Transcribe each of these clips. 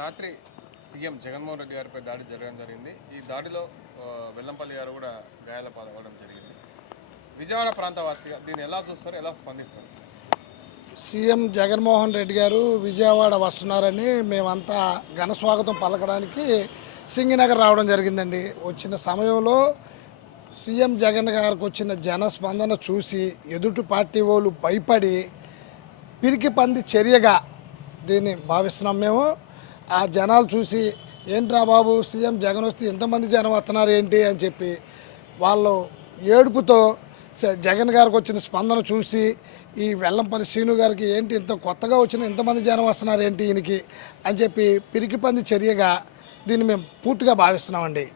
రాత్రి సీఎం జగన్మోహన్ రెడ్డి గారిపై దాడి జరగడం జరిగింది. ఈ దాడిలో వెల్లంపల్లి గారు కూడా గాయాల పాల్గొనడం జరిగింది. విజయవాడ ప్రాంతవాసిగా దీన్ని ఎలా చూస్తారు, ఎలా స్పందిస్తారు? సీఎం జగన్మోహన్ రెడ్డి గారు విజయవాడ వస్తున్నారని మేమంతా ఘన స్వాగతం పలకడానికి సింగినగర్ రావడం జరిగిందండి. వచ్చిన సమయంలో సీఎం జగన్ గారికి వచ్చిన జన స్పందన చూసి ఎదుటి పార్టీ వాళ్ళు భయపడి పిరికి పంది చర్యగా దీన్ని భావిస్తున్నాం మేము. ఆ జనాలు చూసి ఏంట్రా బాబు సీఎం జగన్ వస్తే ఇంతమంది జనం వస్తున్నారు ఏంటి అని చెప్పి వాళ్ళు ఏడుపుతో జగన్ గారికి వచ్చిన స్పందన చూసి ఈ వెల్లంపల్లి శ్రీను గారికి ఏంటి ఇంత కొత్తగా వచ్చిన ఇంతమంది జనం వస్తున్నారు ఏంటి ఈయనకి అని చెప్పి పిరికి పంది చర్యగా దీన్ని మేము పూర్తిగా భావిస్తున్నామండి.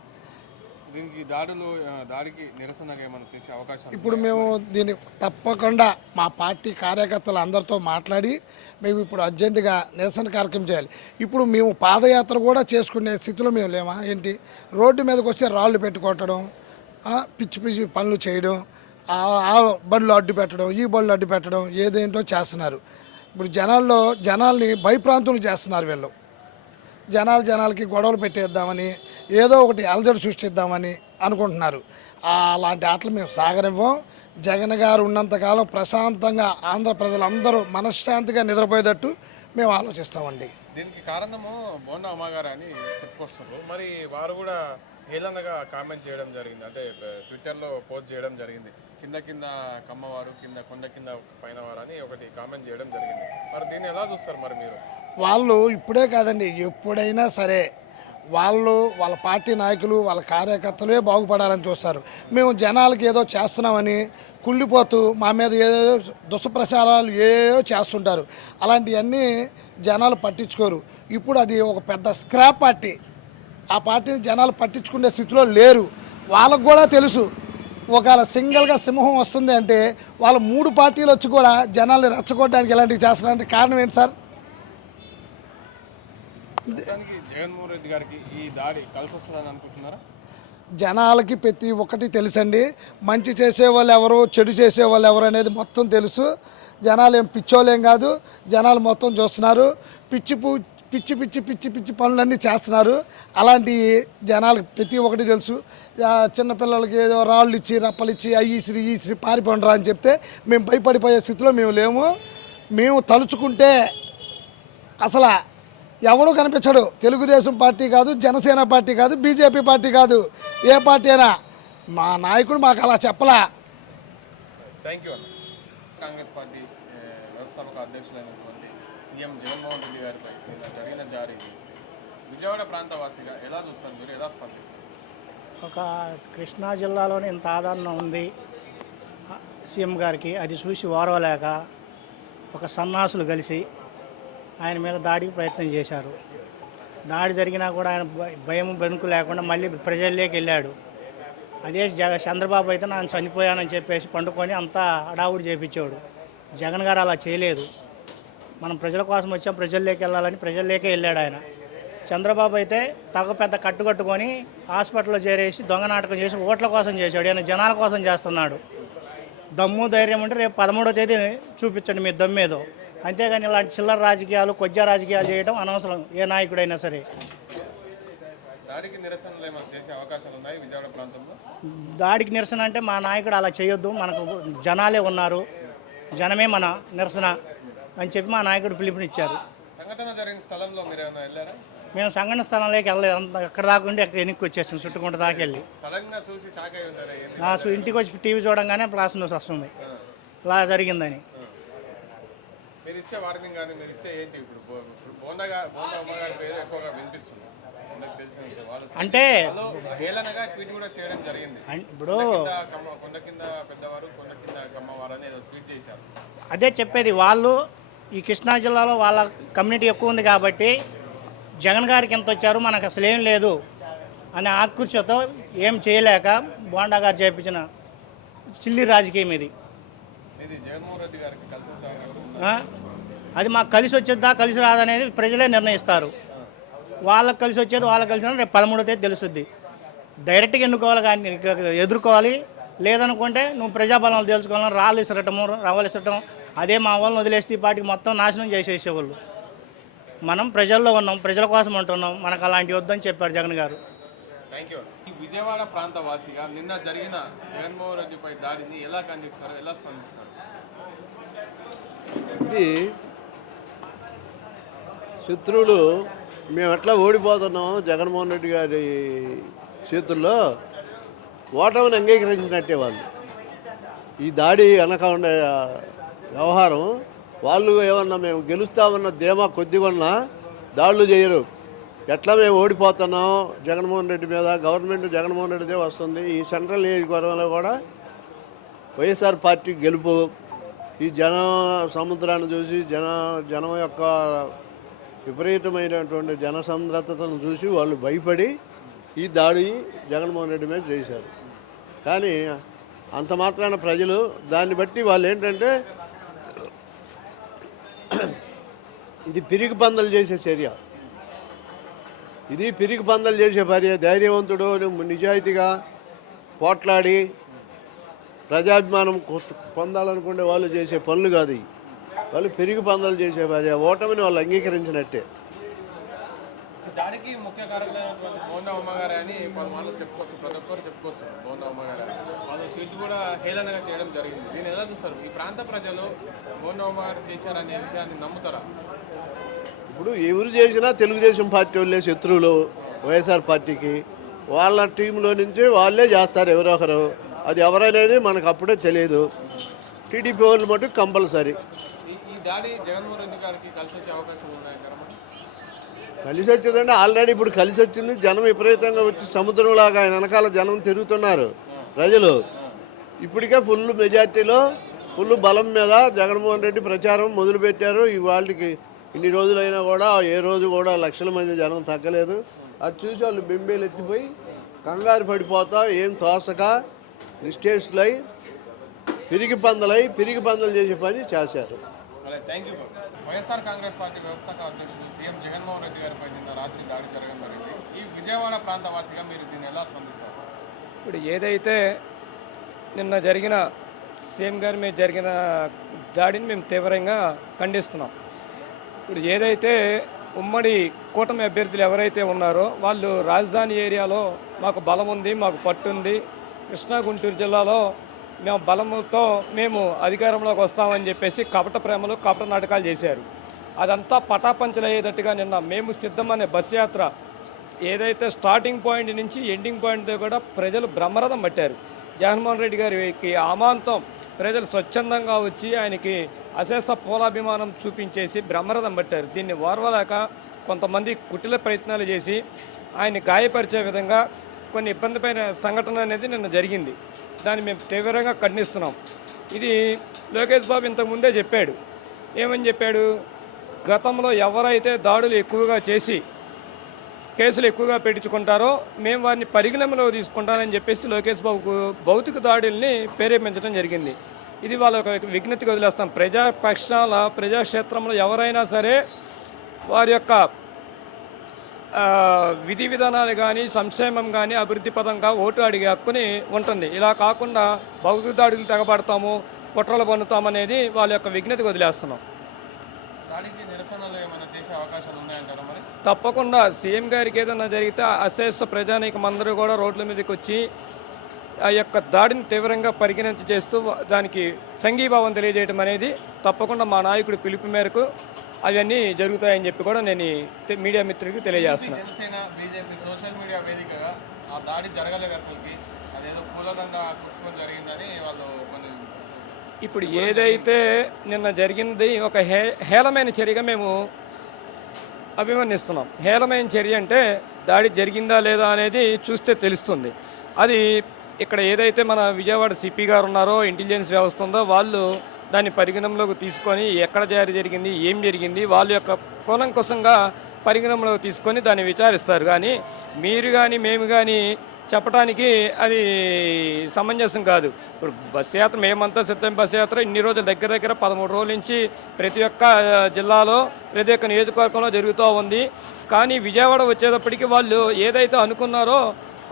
దీనికి దాడికి నిరసనగా ఏమైనా చేసే అవకాశం? ఇప్పుడు మేము దీన్ని తప్పకుండా మా పార్టీ కార్యకర్తలు అందరితో మాట్లాడి మేము ఇప్పుడు అర్జెంటుగా నిరసన కార్యక్రమం చేయాలి. ఇప్పుడు మేము పాదయాత్ర కూడా చేసుకునే స్థితిలో మేము లేమా ఏంటి? రోడ్డు మీదకి వస్తే రాళ్ళు పెట్టుకోవటం, పిచ్చి పిచ్చి పనులు చేయడం, ఆ బళ్ళు అడ్డు పెట్టడం, ఈ బళ్ళు అడ్డు పెట్టడం ఏదేంటో చేస్తున్నారు. ఇప్పుడు జనాల్ని భయప్రాంతులు చేస్తున్నారు వీళ్ళు. జనాలకి గొడవలు పెట్టేద్దామని ఏదో ఒకటి అలజడి సృష్టిద్దామని అనుకుంటున్నారు. అలాంటి ఆటలు మేము సాగనివ్వం. జగన్ గారు ఉన్నంతకాలం ప్రశాంతంగా ఆంధ్ర ప్రజలందరూ మనశ్శాంతిగా నిద్రపోయేటట్టు మేము ఆలోచిస్తామండి. దీనికి కారణము బోండా అమ్మగారు అని చెప్పుకొస్తున్నారు. మరి వారు కూడా హేళనగా కామెంట్ చేయడం జరిగింది, అంటే ట్విట్టర్లో పోస్ట్ చేయడం జరిగింది. కింద కమ్మవారు, కొండ కింద పైన వారు అని ఒకటి కామెంట్ చేయడం జరిగింది. మరి దీన్ని ఎలా చూస్తారు మరి మీరు? వాళ్ళు ఇప్పుడే కాదండి, ఎప్పుడైనా సరే వాళ్ళ పార్టీ నాయకులు వాళ్ళ కార్యకర్తలే బాగుపడాలని చూస్తారు. మేము జనాలకి ఏదో చేస్తున్నామని కుళ్ళిపోతూ మా మీద ఏదో దుష్ప్రచారాలు ఏదో చేస్తుంటారు. అలాంటివన్నీ జనాలు పట్టించుకోరు. ఇప్పుడు అది ఒక పెద్ద స్క్రాప్ పార్టీ. ఆ పార్టీని జనాలు పట్టించుకునే స్థితిలో లేరు. వాళ్ళకు కూడా తెలుసు ఒకవేళ సింగిల్గా సింహం వస్తుంది అంటే వాళ్ళ 3 పార్టీలు వచ్చి కూడా జనాల్ని రెచ్చగొట్టడానికి ఇలాంటివి చేస్తున్నారంటే కారణం ఏంటి సార్? జగన్మోహన్ రెడ్డి గారికి ఈ దాడి కలిసి వస్తుందని అనుకుంటున్నారా? జనాలకి ప్రతి ఒక్కటి తెలుసండి. మంచి చేసేవాళ్ళు ఎవరు, చెడు చేసేవాళ్ళు ఎవరు అనేది మొత్తం తెలుసు. జనాలు ఏం పిచ్చోలేం కాదు. జనాలు మొత్తం చూస్తున్నారు. పిచ్చి పనులన్నీ చేస్తున్నారు. అలాంటి జనాలకు ప్రతి ఒక్కటి తెలుసు. చిన్నపిల్లలకి ఏదో రాళ్ళు ఇచ్చి రప్పలు ఇచ్చి ఈశ్రీ పారిపోండ్రా అని చెప్తే మేము భయపడిపోయే స్థితిలో మేము లేము. మేము తలుచుకుంటే అసలు ఎవడూ కనిపించడు. తెలుగుదేశం పార్టీ కాదు, జనసేన పార్టీ కాదు, బీజేపీ పార్టీ కాదు, ఏ పార్టీ అయినా మా నాయకుడు మాకు అలా చెప్పలా. థ్యాంక్ యూ అన్న. కాంగ్రెస్ పార్టీ వ్యవస్థాపక అధ్యక్షులైనటువంటి సీఎం జగన్మోహన్ రెడ్డి గారిపై జరిగిన జారీకి విజయవాడ ప్రాంతవాసిగా ఎలా చూస్తారు, మీరు ఎలా స్పందిస్తారు? ఒక కృష్ణా జిల్లాలోనే ఇంత ఆదరణ ఉంది సీఎం గారికి, అది చూసి ఓర్వలేక ఒక సన్నాసులు కలిసి ఆయన మీద దాడికి ప్రయత్నం చేశారు. దాడి జరిగినా కూడా ఆయన భయం బెణుకు లేకుండా మళ్ళీ ప్రజల్లోకి వెళ్ళాడు. అదే చంద్రబాబు అయితే నేను చనిపోయానని చెప్పేసి పండుకొని అంతా హడావుడి చేయించాడు. జగన్ గారు అలా చేయలేదు. మనం ప్రజల కోసం వచ్చాం, ప్రజల్లోకి వెళ్ళాలని ప్రజల్లోకే వెళ్ళాడు ఆయన. చంద్రబాబు అయితే తలకు పెద్ద కట్టుకొని హాస్పిటల్లో చేరేసి దొంగ నాటకం చేసి ఓట్ల కోసం చేశాడు. ఆయన జనాల కోసం చేస్తున్నాడు. దమ్ము ధైర్యం అంటే రేపు 13వ తేదీ చూపించండి మీ దమ్మేదో. అంతేగాని ఇలాంటి చిల్లర రాజకీయాలు, కొజ్జా రాజకీయాలు చేయడం అనవసరం ఏ నాయకుడైనా సరే. దాడికి నిరసనలు ఏమైనా చేసే అవకాశాలు ఉన్నాయి విజయవాడ ప్రాంతంలో? దాడికి నిరసన అంటే మా నాయకుడు అలా చేయొద్దు, మనకు జనాలే ఉన్నారు, జనమే మన నిరసన అని చెప్పి మా నాయకుడు పిలుపునిచ్చారు. సంఘటన జరిగిన స్థలంలో మీరు ఏమైనా వెళ్ళారా? మేము సంఘటన స్థలంలోకి వెళ్ళలేదు. ఎక్కడ దాకా ఉండి అక్కడ వెనక్కి వచ్చేసాం, చుట్టుకుంట దాకా వెళ్ళి. ఇంటికి వచ్చి టీవీ చూడంగానే ప్లాస్ న్యూస్ వస్తుంది ఇలా జరిగిందని. మీరు ఇచ్చే వార్నింగ్ కానీ మీరు ఇచ్చే ఏంటి? ఇప్పుడు బోండా అమ్మగారి పేరు ఎక్కువగా వినిపిస్తుంది అంటే హేళనగా ట్వీట్ కూడా చేయడం జరిగింది. ఇప్పుడు కొండ కింద పెద్దవారు, కొండ కింద కమ్మవారు అనేది ట్వీట్ చేశారు. అదే చెప్పేది, వాళ్ళు ఈ కృష్ణా జిల్లాలో వాళ్ళ కమ్యూనిటీ ఎక్కువ ఉంది కాబట్టి జగన్ గారికి ఎంత వచ్చారు మనకు అసలు ఏం లేదు అనే ఆకృష్యతో ఏం చేయలేక బోండా గారు చేయించిన చిల్లి రాజకీయం ఇది. జగన్మోహన్ రెడ్డి గారికి అది మాకు కలిసి వచ్చేద్దా కలిసి రాదనేది ప్రజలే నిర్ణయిస్తారు. వాళ్ళకి కలిసి వచ్చేది వాళ్ళకి కలిసి రేపు 13వ తేదీ తెలుస్తుంది. డైరెక్ట్గా ఎన్నుకోవాలి కానీ ఎదుర్కోవాలి. లేదనుకుంటే నువ్వు ప్రజాబలం తెలుసుకోవాలని రాళ్ళు ఇసరటము, రవ్వలు ఇసరటం, అదే మా వాళ్ళని వదిలేస్తే ఈ పార్టీకి మొత్తం నాశనం చేసేసేవాళ్ళు. మనం ప్రజల్లో ఉన్నాం, ప్రజల కోసం ఉంటున్నాం, మనకు అలాంటి వద్దని చెప్పారు జగన్ గారు. Thank you. ఈ విజయవాడ ప్రాంత వాసిగా నిన్న జరిగిన జగన్మోహన్ రెడ్డిపై దాడిని ఎలా ఖండిస్తారు, ఎలా స్పందిస్తారు? ఇది శత్రువులు మేము ఎట్లా ఓడిపోతున్నాం జగన్మోహన్ రెడ్డి గారి చేతుల్లో ఓటమిని అంగీకరించినట్టే వాళ్ళు. ఈ దాడి వెనక ఉండే వ్యవహారం వాళ్ళు ఏమన్నా మేము గెలుస్తామన్న ధీమా కొద్దిగా ఉన్నా దాడులు చేయరు. ఎట్లా మేము ఓడిపోతున్నాం జగన్మోహన్ రెడ్డి మీద, గవర్నమెంట్ జగన్మోహన్ రెడ్డిదే వస్తుంది. ఈ సెంట్రల్ నియోజకవర్గంలో కూడా వైఎస్ఆర్ పార్టీ గెలుపు. ఈ సముద్రాన్ని చూసి జనం యొక్క విపరీతమైనటువంటి జనసంద్రతను చూసి వాళ్ళు భయపడి ఈ దాడి జగన్మోహన్ రెడ్డి మీద చేశారు. కానీ అంత మాత్రాన ప్రజలు దాన్ని బట్టి వాళ్ళు ఏంటంటే ఇది పిరికి పందలు చేసే చర్య. ఇది పిరికి పందలు చేసే పర్య. ధైర్యవంతుడు నిజాయితీగా పోట్లాడి ప్రజాభిమానం పొందాలనుకునే వాళ్ళు చేసే పనులు కాదు. వాళ్ళు పిరికి పందలు చేసే పర్య. ఓటమిని వాళ్ళు అంగీకరించినట్టే. దాడికి ముఖ్య కారకులైనటువంటి బోండా ఉమ్మగారే అని వాళ్ళు చెప్పుకొస్తారు, ప్రతి ఒక్కరు చెప్పుకొస్తారు బోండా ఉమ్మగారే. వాళ్ళు ట్వీట్ కూడా హేళనగా చేయడం జరిగింది. దీన్ని ఎలా చూస్తారు? ఈ ప్రాంత ప్రజలు బోండా ఉమ్మగారు చేశారనే విషయాన్ని నమ్ముతారా? ఇప్పుడు ఎవరు చేసినా తెలుగుదేశం పార్టీ వాళ్ళే శత్రువులు వైఎస్ఆర్ పార్టీకి. వాళ్ళ టీంలో నుంచి వాళ్ళే చేస్తారు ఎవరో ఒకరు. అది ఎవరనేది మనకు అప్పుడే తెలియదు. టీడీపీ వాళ్ళు మటుకు కంపల్సరీ. ఈ దాడి జగన్మోహన్ రెడ్డి గారికి కలిసి వచ్చే అవకాశం ఉన్నాయంటారా? కలిసి వచ్చిందంటే ఆల్రెడీ ఇప్పుడు కలిసి వచ్చింది. జనం విపరీతంగా వచ్చి సముద్రంలాగా ఆయన వెనకాల జనం తిరుగుతున్నారు ప్రజలు. ఇప్పటికే ఫుల్ మెజార్టీలో ఫుల్ బలం మీద జగన్మోహన్ రెడ్డి ప్రచారం మొదలుపెట్టారు. ఇవాళకి ఇన్ని రోజులైనా కూడా ఏ రోజు కూడా లక్షల మంది జనం తగ్గలేదు. అది చూసి వాళ్ళు బెంబేలు ఎత్తిపోయి కంగారు పడిపోతా ఏం తోసక నిశ్చేష్లై పిరికి పందలు చేసే పని చేశారు. Thank you. YSR Congress party వ్యవస్థాపక అధ్యక్షుడు సీఎం జగన్మోహన్ రెడ్డి గారిపై నిన్న రాత్రి దాడి జరగడం జరిగింది. ఈ విజయవాడ ప్రాంత వాసిగా మీరు దీన్ని ఎలా స్పందిస్తారు? ఇప్పుడు ఏదైతే నిన్న జరిగిన సీఎం గారి మీద జరిగిన దాడిని మేము తీవ్రంగా ఖండిస్తున్నాం. ఇప్పుడు ఏదైతే ఉమ్మడి కూటమి అభ్యర్థులు ఎవరైతే ఉన్నారో వాళ్ళు రాజధాని ఏరియాలో మాకు బలం ఉంది, మాకు పట్టు ఉంది, కృష్ణా గుంటూరు జిల్లాలో మేము బలంతో మేము అధికారంలోకి వస్తామని చెప్పేసి కపట ప్రేమలు కపట నాటకాలు చేశారు. అదంతా పటాపంచలు అయ్యేటట్టుగా నిన్న మేము సిద్ధమనే బస్ యాత్ర ఏదైతే స్టార్టింగ్ పాయింట్ నుంచి ఎండింగ్ పాయింట్తో కూడా ప్రజలు బ్రహ్మరథం పట్టారు. జగన్మోహన్ రెడ్డి గారికి ఆమాంతం ప్రజలు స్వచ్ఛందంగా వచ్చి ఆయనకి అశేష పూలాభిమానం చూపించేసి బ్రహ్మరథం పట్టారు. దీన్ని ఓర్వలేక కొంతమంది కుటిల ప్రయత్నాలు చేసి ఆయన్ని గాయపరిచే విధంగా కొన్ని ఇబ్బందిపైన సంఘటన అనేది నిన్న జరిగింది. దాన్ని మేము తీవ్రంగా ఖండిస్తున్నాం. ఇది లోకేష్ బాబు ఇంతకుముందే చెప్పాడు. ఏమని చెప్పాడు? గతంలో ఎవరైతే దాడులు ఎక్కువగా చేసి కేసులు ఎక్కువగా పెట్టించుకుంటారో మేము వారిని పరిగణనలో తీసుకుంటానని చెప్పేసి లోకేష్ బాబుకు భౌతిక దాడుల్ని ప్రేరేపించడం జరిగింది. ఇది వాళ్ళ విజ్ఞతకి వదిలేస్తాం. ప్రజాక్షేత్రంలో ఎవరైనా సరే వారి యొక్క విధి విధానాలు కానీ సంక్షేమం కానీ అభివృద్ధి పదంగా ఓటు అడిగే హక్కుని ఉంటుంది. ఇలా కాకుండా భౌతిక దాడులు తెగబడతాము, కుట్రలు పన్నుతామనేది వాళ్ళ యొక్క విజ్ఞతకి వదిలేస్తున్నాం. దాడికి నిరసనలు ఏమైనా చేసే అవకాశాలు ఉన్నాయంటారా? మరి తప్పకుండా సీఎం గారికి ఏదైనా జరిగితే అశేష ప్రజానీకం అందరూ కూడా రోడ్ల మీదకి వచ్చి ఆ యొక్క దాడిని తీవ్రంగా పరిగణించి చేస్తూ దానికి సంఘీభావం తెలియజేయడం అనేది తప్పకుండా మా నాయకుడి పిలుపు మేరకు అవన్నీ జరుగుతాయని చెప్పి కూడా నేను మీడియా మిత్రుడికి తెలియజేస్తున్నాను. జనసేన బీజేపీ సోషల్ మీడియా వేదికగా ఆ దాడి జరగలేదు, అసలుకి అదేదో పూలదంగా కూర్చుకొని జరిగిందని వాళ్ళు కొన్ని ఇప్పుడు ఏదైతే నిన్న జరిగింది ఒక హేళమైన చర్యగా మేము అభివర్ణిస్తున్నాం. హేళమైన చర్య అంటే దాడి జరిగిందా లేదా అనేది చూస్తే తెలుస్తుంది. అది ఇక్కడ ఏదైతే మన విజయవాడ సిపి గారు ఉన్నారో, ఇంటెలిజెన్స్ వ్యవస్థ ఉందో వాళ్ళు దాన్ని పరిగణనలోకి తీసుకొని ఎక్కడ జారీ జరిగింది, ఏం జరిగింది వాళ్ళ యొక్క కూలంకషంగా పరిగణనలోకి తీసుకొని దాన్ని విచారిస్తారు. కానీ మీరు కానీ మేము కానీ చెప్పడానికి అది సమంజసం కాదు. ఇప్పుడు బస్ యాత్ర మేమంతా సిద్ధం బస్ యాత్ర ఇన్ని రోజులు దగ్గర 13 రోజుల నుంచి ప్రతి ఒక్క జిల్లాలో ప్రతి ఒక్క నియోజకవర్గంలో జరుగుతూ ఉంది. కానీ విజయవాడ వచ్చేటప్పటికి వాళ్ళు ఏదైతే అనుకున్నారో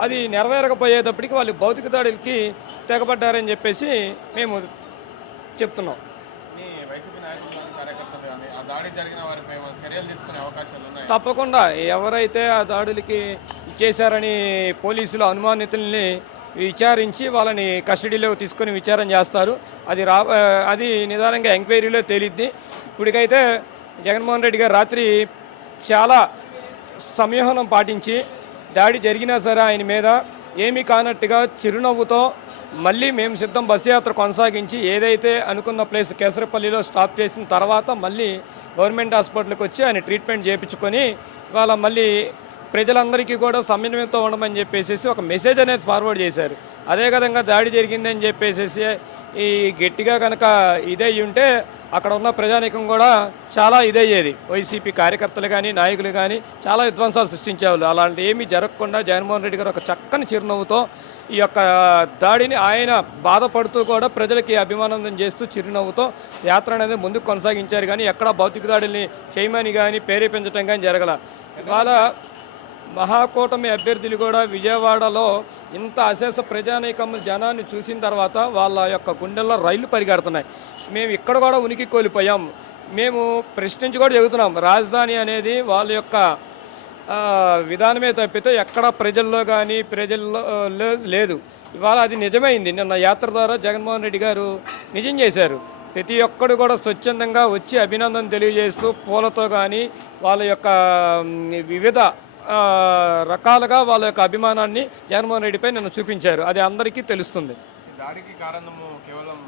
అది నెరవేరకపోయేటప్పటికి వాళ్ళు భౌతిక దాడులకి తెగబడ్డారని చెప్పేసి మేము చెప్తున్నాం. వైసీపీ నాయకులు కార్యకర్తలు కానీ ఆ దాడి జరిగిన వారిపై ఏమైనా చర్యలు తీసుకునే అవకాశాలు ఉన్నాయి? తప్పకుండా ఎవరైతే ఆ దాడులకి చేశారని పోలీసులు అనుమానితుల్ని విచారించి వాళ్ళని కస్టడీలో తీసుకొని విచారణ చేస్తారు. అది నిదానంగా ఎంక్వైరీలో తేలిద్ది. ఇప్పటికైతే జగన్మోహన్ రెడ్డి గారు రాత్రి చాలా సంయమనం పాటించి దాడి జరిగినా సరే ఆయన మీద ఏమీ కానట్టుగా చిరునవ్వుతో మళ్ళీ మేము సిద్ధం బస్సు యాత్ర కొనసాగించి ఏదైతే అనుకున్న ప్లేస్ కేసరపల్లిలో స్టాప్ చేసిన తర్వాత మళ్ళీ గవర్నమెంట్ హాస్పిటల్కి వచ్చి ఆయన ట్రీట్మెంట్ చేయించుకొని ఇవాళ మళ్ళీ ప్రజలందరికీ కూడా సమన్వయంతో ఉండమని చెప్పేసి ఒక మెసేజ్ అనేది ఫార్వర్డ్ చేశారు. అదే విధంగా దాడి జరిగిందని చెప్పేసి ఈ గట్టిగా కనుక ఇదే ఉంటే అక్కడ ఉన్న ప్రజానీకం కూడా చాలా ఇదయ్యేది. వైసీపీ కార్యకర్తలు కానీ నాయకులు కానీ చాలా విధ్వంసాలు సృష్టించేవాళ్ళు. అలాంటి ఏమీ జరగకుండా జగన్మోహన్ రెడ్డి గారు ఒక చక్కని చిరునవ్వుతో ఈ యొక్క దాడిని ఆయన బాధపడుతూ కూడా ప్రజలకి అభిమానం చేస్తూ చిరునవ్వుతో యాత్ర అనేది ముందుకు కొనసాగించారు. కానీ ఎక్కడా భౌతిక దాడిని చేయమని కానీ ప్రేరేపించడం కానీ జరగల. ఇవాళ మహాకూటమి అభ్యర్థులు కూడా విజయవాడలో ఇంత అశేష ప్రజానీకం జనాన్ని చూసిన తర్వాత వాళ్ళ యొక్క గుండెల్లో రైళ్లు పరిగెడుతున్నాయి. మేము ఇక్కడ కూడా ఉనికి కోల్పోయాం. మేము ప్రశ్నించి కూడా చెబుతున్నాం, రాజధాని అనేది వాళ్ళ యొక్క విధానమే తప్పితే ఎక్కడ ప్రజల్లో కానీ లేదు. ఇవాళ అది నిజమైంది. నిన్న యాత్ర ద్వారా జగన్మోహన్ రెడ్డి గారు నిజం చేశారు. ప్రతి ఒక్కడు కూడా స్వచ్ఛందంగా వచ్చి అభినందన తెలియజేస్తూ పూలతో కానీ వాళ్ళ యొక్క వివిధ రకాలుగా వాళ్ళ యొక్క అభిమానాన్ని జగన్మోహన్ రెడ్డిపై నిన్న చూపించారు. అది అందరికీ తెలుస్తుంది. దాడికి కారణము కేవలం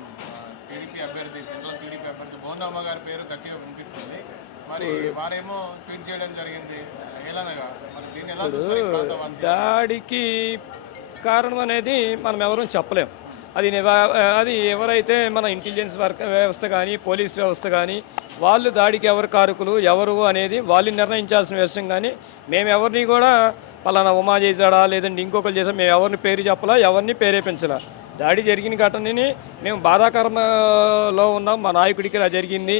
టీడీపీ అభ్యర్థి సెంట్రల్ టీడీపీ అభ్యర్థి బోండమ్మ గారి పేరు గట్టిగా వినిపిస్తుంది. మరి వారేమో ట్వీట్ చేయడం జరిగింది హేళనగా. మరి దీన్ని ఎలా చూస్తారు ఈ ప్రాంతవాసులు? దాడికి కారణం అనేది మనం ఎవరూ చెప్పలేం. అది ఎవరైతే మన ఇంటెలిజెన్స్ వ్యవస్థ కానీ పోలీస్ వ్యవస్థ కానీ వాళ్ళు దాడికి ఎవరు కారకులు ఎవరు అనేది వాళ్ళు నిర్ణయించాల్సిన విషయం. కానీ మేము ఎవరిని కూడా పలానా ఉమా చేశాడా లేదంటే ఇంకొకరు చేసాం మేము ఎవరిని పేరు చెప్పలా, ఎవరిని ప్రేరేపించలా. దాడి జరిగిన ఘటనని మేము బాధాకరంలో ఉన్నాం. మా నాయకుడికి ఇలా జరిగింది,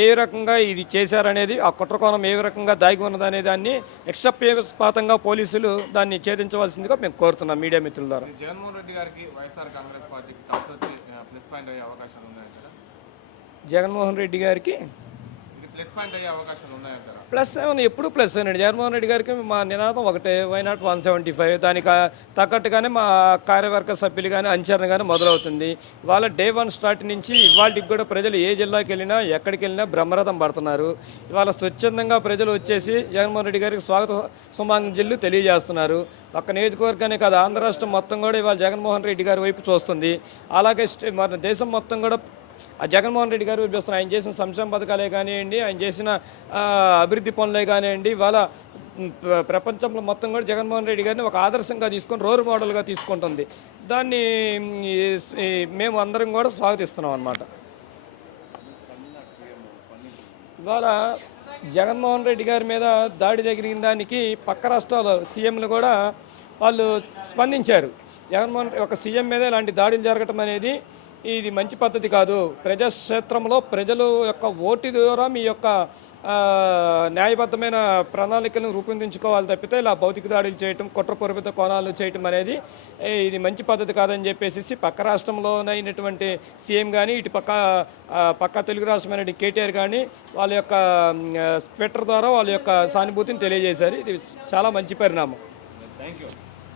ఏ రకంగా ఇది చేశారనేది ఆ కుట్రకోణం ఏ రకంగా దాగి ఉన్నదనే దాన్ని నిష్పక్షపాతంగా పోలీసులు దాన్ని ఛేదించవలసిందిగా మేము కోరుతున్నాం మీడియా మిత్రుల ద్వారా. జగన్మోహన్ రెడ్డి గారికి వైఎస్ఆర్ కాంగ్రెస్ పార్టీకి టాస్ వచ్చి ప్లస్ పాయింట్ అయ్యే అవకాశాలు ఉన్నాయంటారా? జగన్మోహన్ రెడ్డి గారికి ప్లస్ పాయింట్ అయ్యే అవకాశాలు ఉన్నాయంటారా? ప్లస్ ఏమన్నా ఎప్పుడు ప్లస్ అండి. జగన్మోహన్ రెడ్డి గారికి మా నినాదం ఒకటే, వైనాట్ 175. దానికి తగ్గట్టుగానే మా కార్యవర్గ సభ్యులు కానీ అంచనా కానీ మొదలవుతుంది. ఇవాళ డే 1 స్టార్ట్ నుంచి ఇవాళకి కూడా ప్రజలు ఏ జిల్లాకి వెళ్ళినా ఎక్కడికి వెళ్ళినా బ్రహ్మరథం పడుతున్నారు. ఇవాళ స్వచ్ఛందంగా ప్రజలు వచ్చేసి జగన్మోహన్ రెడ్డి గారికి స్వాగత సుమాంజలు తెలియజేస్తున్నారు. ఒక్క నియోజకవర్గానే కాదు ఆంధ్ర రాష్ట్రం మొత్తం కూడా ఇవాళ జగన్మోహన్ రెడ్డి గారి వైపు చూస్తుంది. అలాగే మన దేశం మొత్తం కూడా ఆ జగన్మోహన్ రెడ్డి గారు చూపిస్తున్నారు. ఆయన చేసిన సంక్షేమ పథకాలే కానివ్వండి, ఆయన చేసిన అభివృద్ధి పనులే కానివ్వండి, ఇవాళ ప్రపంచంలో మొత్తం కూడా జగన్మోహన్ రెడ్డి గారిని ఒక ఆదర్శంగా తీసుకొని రోల్ మోడల్గా తీసుకుంటుంది. దాన్ని మేము అందరం కూడా స్వాగతిస్తున్నాం అన్నమాట. ఇవాళ జగన్మోహన్ రెడ్డి గారి మీద దాడి జరిగిన దానికి పక్క రాష్ట్రాల సీఎంలు కూడా వాళ్ళు స్పందించారు. జగన్మోహన్ ఒక సీఎం మీద ఇలాంటి దాడులు జరగటం అనేది ఇది మంచి పద్ధతి కాదు. ప్రజాక్షేత్రంలో ప్రజలు యొక్క ఓటు ద్వారా మీ యొక్క న్యాయబద్ధమైన ప్రణాళికలను రూపొందించుకోవాలి తప్పితే ఇలా భౌతిక దాడులు చేయటం, కుట్రపూరిత కోణాలు చేయటం అనేది ఇది మంచి పద్ధతి కాదని చెప్పేసి పక్క రాష్ట్రంలోనైనటువంటి సీఎం కానీ ఇటు పక్క తెలుగు రాష్ట్రమైన కేటీఆర్ కానీ వాళ్ళ యొక్క ట్విట్టర్ ద్వారా వాళ్ళ యొక్క సానుభూతిని తెలియజేశారు. ఇది చాలా మంచి పరిణామం. Thank you.